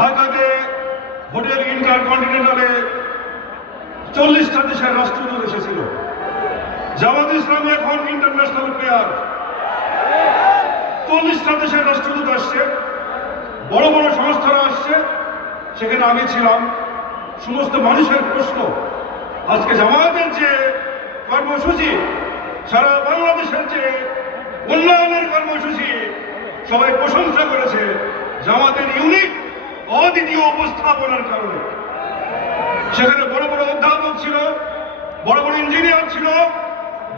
ঢাকাতে হোটেল ইন্টারকন্টিনেন্টালে 40টা দেশের রাষ্ট্রদূত এসেছিল। জামাত ইসলাম এখন ইন্টারন্যাশনাল প্লেয়ার। 40টা দেশের রাষ্ট্রদূত আসছে, বড় বড় সংস্থারা আসছে, সেখানে আমি ছিলাম। সমস্ত মানুষের প্রশ্ন, আজকে জামায়াতের যে কর্মসূচি, সারা বাংলাদেশের যে উন্নয়নের কর্মসূচি, সবাই প্রশংসা করেছে জামাতের ইউনিক অদ্বিতীয় উপস্থাপনার কারণে। সেখানে বড় বড় অধ্যাপক ছিল, বড় বড় ইঞ্জিনিয়ার ছিল,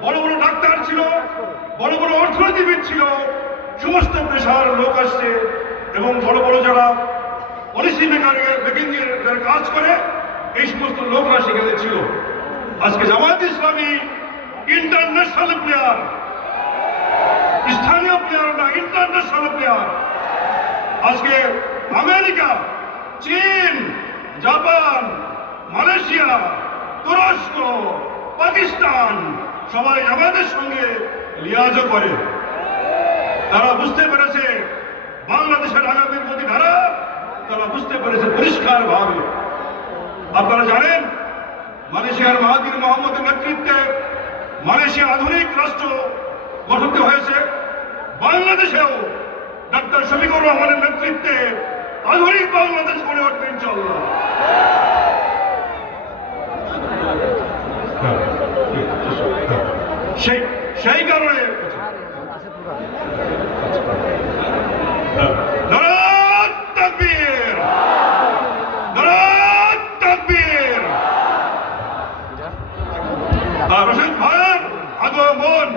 বড় বড় ডাক্তার ছিল, বড় বড় অর্থনীতিবিদ ছিল, সমস্ত পেশার লোক আসছে এবং বড় বড় যারা পলিসি মেকিংয়ের কাজ করে এই সমস্ত লোকরা সেখানে ছিল। আজকে জামায়াত ইসলামী ইন্টারন্যাশনাল প্লেয়ার, স্থানীয় প্লেয়ার না, ইন্টারন্যাশনাল প্লেয়ার। আজকে আমেরিকা, চীন, জাপান, মালয়েশিয়া, তুরস্ক, পাকিস্তান সবাই আমাদের সঙ্গে লিয়াজও করে। তারা বুঝতে পেরেছে বাংলাদেশের আগামীর গতিধারা, তারা বুঝতে পেরেছে পরিষ্কারভাবে। আপনারা জানেন মালয়েশিয়ার মাহাথির মোহাম্মদের নেতৃত্বে মালয়েশিয়া আধুনিক রাষ্ট্র গঠিত হয়েছে। বাংলাদেশেও ডাক্তার শফিকুর রহমানের নেতৃত্বে আধুনিক বাংলাদেশ গড়ে উঠবে ইনশাআল্লাহ। সেই কারণে নারায়ে তাকবীর, নারায়ে তাকবীর। রশিদ ভাইয়ের আগমন,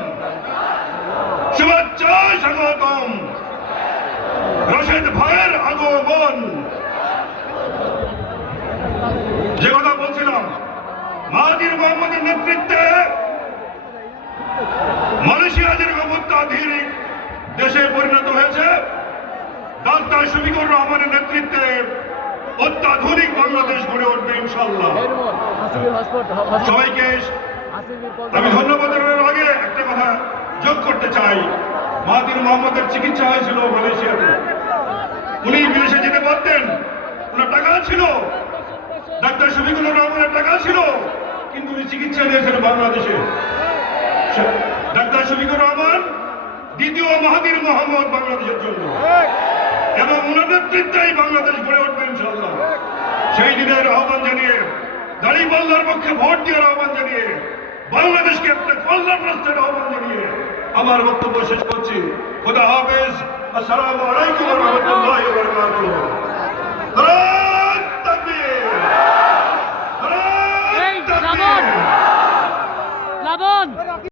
শুভেচ্ছা স্বাগতম। রশিদ ভাইয়ের আগমন। যে কথা বলছিলাম, মাহাথির মোহাম্মদের নেতৃত্বে মালয়েশিয়া যেরকম অত্যাধুনিক দেশে পরিণত হয়েছে, ডাক্তার শফিকুর রহমানের নেতৃত্বে অত্যাধুনিক বাংলাদেশ গড়ে উঠবে ইনশাআল্লাহ। সবাইকে আমি ধন্যবাদ জানানোর আগে একটা কথা যোগ করতে চাই। মাহাথির মোহাম্মদের চিকিৎসা হয়েছিল মালয়েশিয়াতে। উনি বিদেশে যেতে পারতেন, ওনার টাকা ছিল, ডাক্তার শফিকুর রহমানের টাকা ছিল, কিন্তু উনি চিকিৎসা নিয়েছেন বাংলাদেশে। ডাক্তার শফিকুর রহমান দ্বিতীয় মাহাথির মোহাম্মদ বাংলাদেশের জন্য, এবং ওনার নেতৃত্বেই বাংলাদেশ গড়ে উঠবে ইনশাআল্লাহ। সেই দিনের আহ্বান জানিয়ে, দাঁড়িপাল্লার পক্ষে ভোট দেওয়ার আহ্বান জানিয়ে, বাংলাদেশকে একটা কল্যাণ রাষ্ট্রের আহ্বান জানিয়ে আমার বক্তব্য শেষ করছি। খোদা হাফেজ। আসসালামু আলাইকুম ওয়া রাহমাতুল্লাহি ওয়া বারাকাতুহু।